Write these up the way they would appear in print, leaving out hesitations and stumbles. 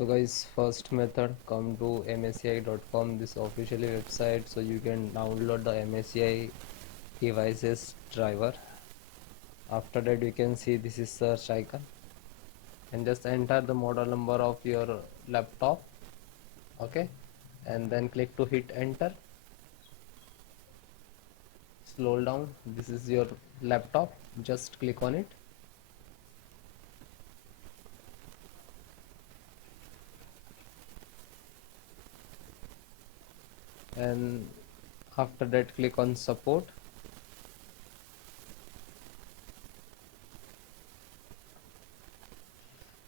So guys, first method, come to msi.com, this officially website, so you can download the MSI devices driver. After that you can see this is search icon and just enter the model number of your laptop. Okay, and then click to hit enter. Scroll down, this is your laptop, just click on it. And after that click on support.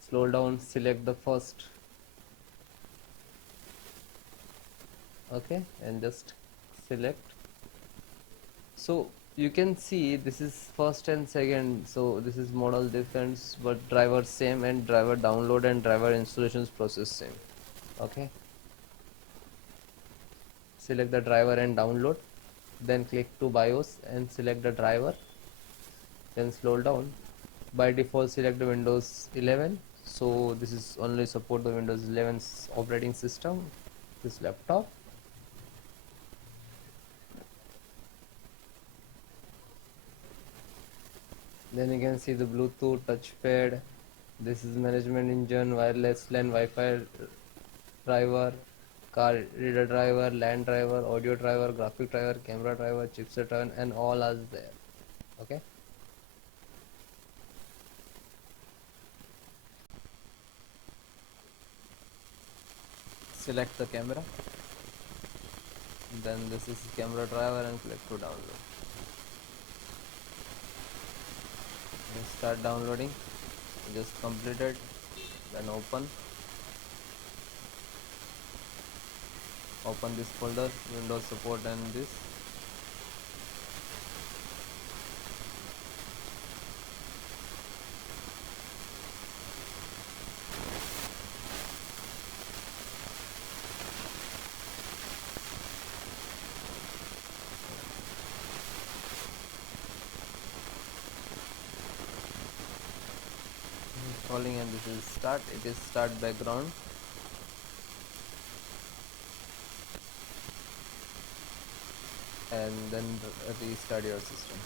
Scroll down, select the first. Okay, and just select. So you can see this is first and second, so this is model difference but driver same, and driver download and driver installations process same. Okay, select the driver and download, then click to BIOS and select the driver, then scroll down. By default select the Windows 11, so this is only support the Windows 11 operating system, this laptop. Then you can see the Bluetooth, touchpad, this is management engine, wireless LAN, Wi-Fi driver, car reader driver, LAN driver, audio driver, graphic driver, camera driver, chipset driver, and all are there. Okay, select the camera, then this is camera driver and click to download. And start downloading, just completed, then open this folder, Windows support and this. Installing, and this is start, it is start background. And then restart your system.